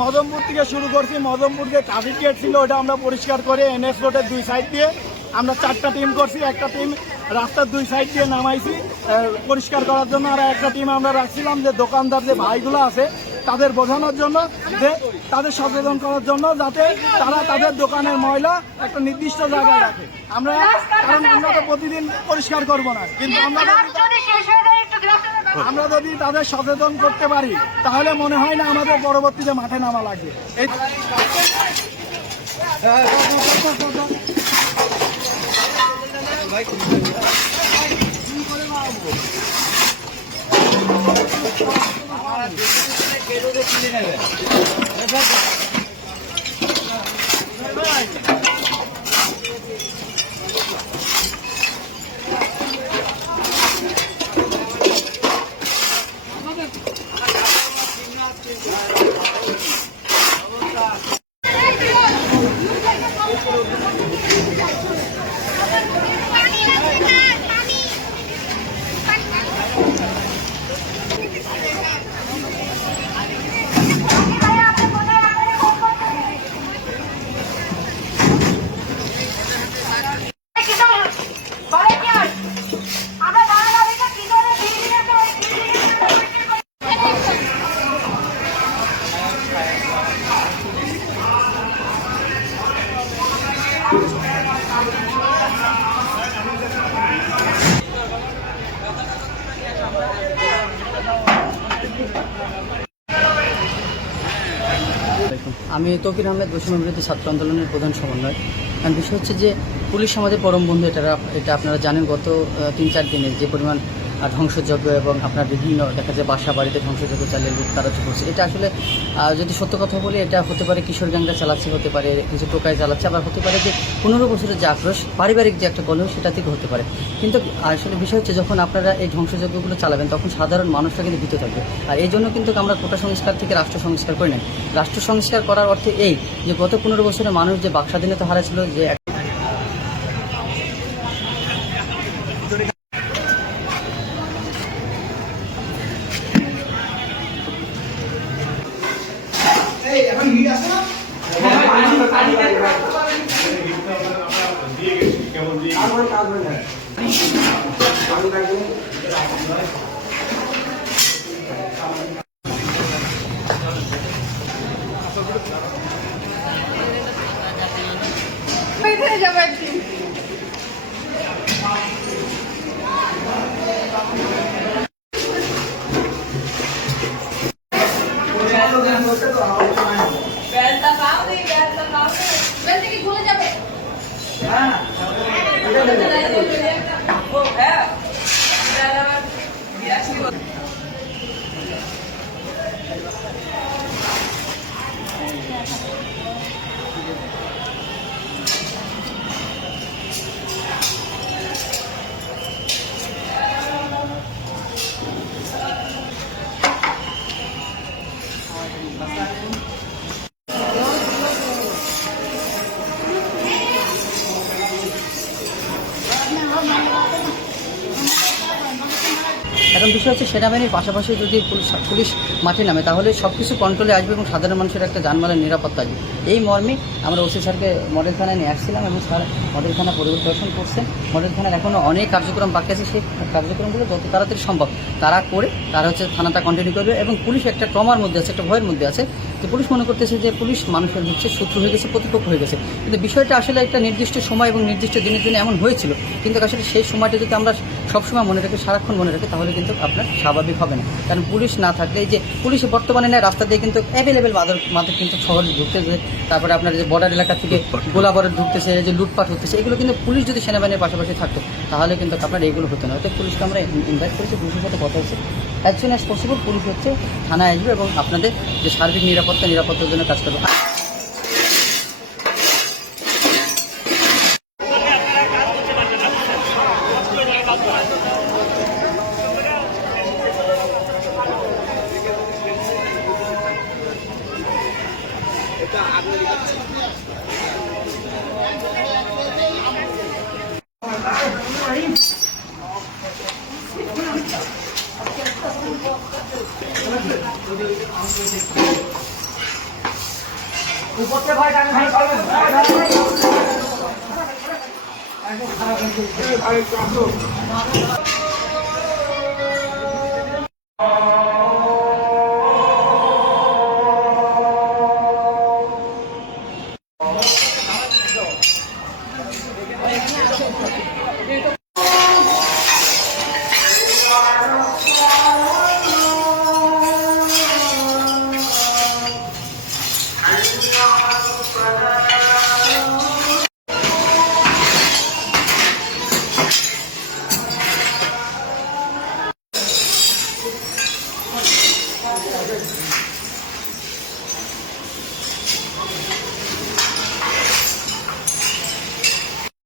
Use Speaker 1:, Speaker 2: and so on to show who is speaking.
Speaker 1: মদমপুর থেকে শুরু করছি। মদমপুর যে ট্রাফিক গেট ছিল, ওটা আমরা পরিষ্কার করে এনএস রোডের দুই সাইড দিয়ে আমরা চারটা টিম করছি। একটা টিম রাস্তার দুই সাইড দিয়ে নামাইছি পরিষ্কার করার জন্য। আর একটা টিম আমরা রাখছিলাম যে দোকানদার যে ভাইগুলো আছে, তাদের বোঝানোর জন্য, যে তাদের সচেতন করার জন্য যাতে তারা তাদের দোকানের ময়লা একটা নির্দিষ্ট জায়গায় রাখে। আমরা কারণ আমরা তো প্রতিদিন পরিষ্কার করব না। কিন্তু আমরা আমরা যদি তাদের সচেতন করতে পারি, তাহলে মনে হয় না আমাদের পরবর্তীতে মাঠে নামা লাগবে।
Speaker 2: আমি তকির আহমেদ বৈষম্য বিরোধী ছাত্র আন্দোলনের প্রধান সমন্বয়। কারণ বিষয় হচ্ছে যে পুলিশ আমাদের পরম বন্ধু এটা এটা আপনারা জানেন, গত তিন চার দিনে যে পরিমাণ ধ্বংসযজ্ঞ এবং আপনার বিভিন্ন দেখা যায় বাসা বাড়িতে ধ্বংসযজ্ঞ চালিয়ে লুট তারা করছে। এটা আসলে যদি সত্য কথা বলি, এটা হতে পারে কিশোর গ্যাংরা চালাচ্ছে, হতে পারে কিছু টোকায় চালাচ্ছে, আবার হতে পারে যে পনেরো বছরের যে আক্রোশ, পারিবারিক যে একটা কলহ সেটা থেকে হতে পারে। কিন্তু আসলে বিষয় হচ্ছে, যখন আপনারা এই ধ্বংসযজ্ঞগুলো চালাবেন, তখন সাধারণ মানুষরা কিন্তু ভীত থাকবে। আর এই জন্য কিন্তু আমরা কোটা সংস্কার থেকে রাষ্ট্র সংস্কার করে নেন রাষ্ট্র সংস্কার করার অর্থে এই যে গত পনেরো বছরে মানুষ যে বাক স্বাধীনতা হারাছিল যে
Speaker 3: যাবে একদিন। 啊，你看那个。
Speaker 2: এখন বিষয় হচ্ছে সেনাবাহিনীর পাশাপাশি যদি পুলিশ পুলিশ মাঠে নামে, তাহলে সব কিছু কন্ট্রোলে আসবে এবং সাধারণ মানুষের একটা যানবাহনের নিরাপত্তা আসবে। এই মর্মে আমরা ওসি স্যারকে মডেল থানায় নিয়ে আসছিলাম এবং স্যার মডেল থানা পরিদর্শন করছেন। মডেল থানার এখনও অনেক কার্যক্রম বাকি আছে। সেই কার্যক্রমগুলো যত তাড়াতাড়ি সম্ভব তারা করে, তারা হচ্ছে থানাটা কন্টিনিউ করবে এবং পুলিশ একটা ট্রমার মধ্যে আছে, একটা ভয়ের মধ্যে আছে তো পুলিশ মনে করতেছে যে পুলিশ মানুষের হচ্ছে শত্রু হয়ে গেছে, প্রতিপক্ষ হয়ে গেছে। কিন্তু বিষয়টা আসলে একটা নির্দিষ্ট সময় এবং নির্দিষ্ট দিনের জন্য এমন হয়েছিল। কিন্তু আসলে সেই সময়টা যদি আমরা সবসময় মনে রাখি সারাক্ষণ মনে রাখি তাহলে কিন্তু আপনার স্বাভাবিক হবে না। কারণ পুলিশ না থাকলে এই যে পুলিশ বর্তমানে না রাস্তা দিয়ে কিন্তু অ্যাভেলেবেল মাদক মাদক কিন্তু শহরে ঢুকতেছে তারপরে আপনার যে বর্ডার এলাকা থেকে গোলাবারে ঢুকতেছে যে লুটপাট হতেছে এগুলো কিন্তু পুলিশ যদি সেনাবাহিনীর পাশাপাশি থাকতো তাহলে কিন্তু আপনার এইগুলো হতো না। হয়তো পুলিশকে আমরা ইনভাইট করেছি পুলিশের সাথে কথা হচ্ছে as soon as possible police হচ্ছে থানায় আসবে এবং আপনাদের যে সার্বিক নিরাপত্তা নিরাপত্তার জন্য কাজ করবে।
Speaker 1: উপরে ভাই টাকা ভাই করবেন একদম খারাপ হয়ে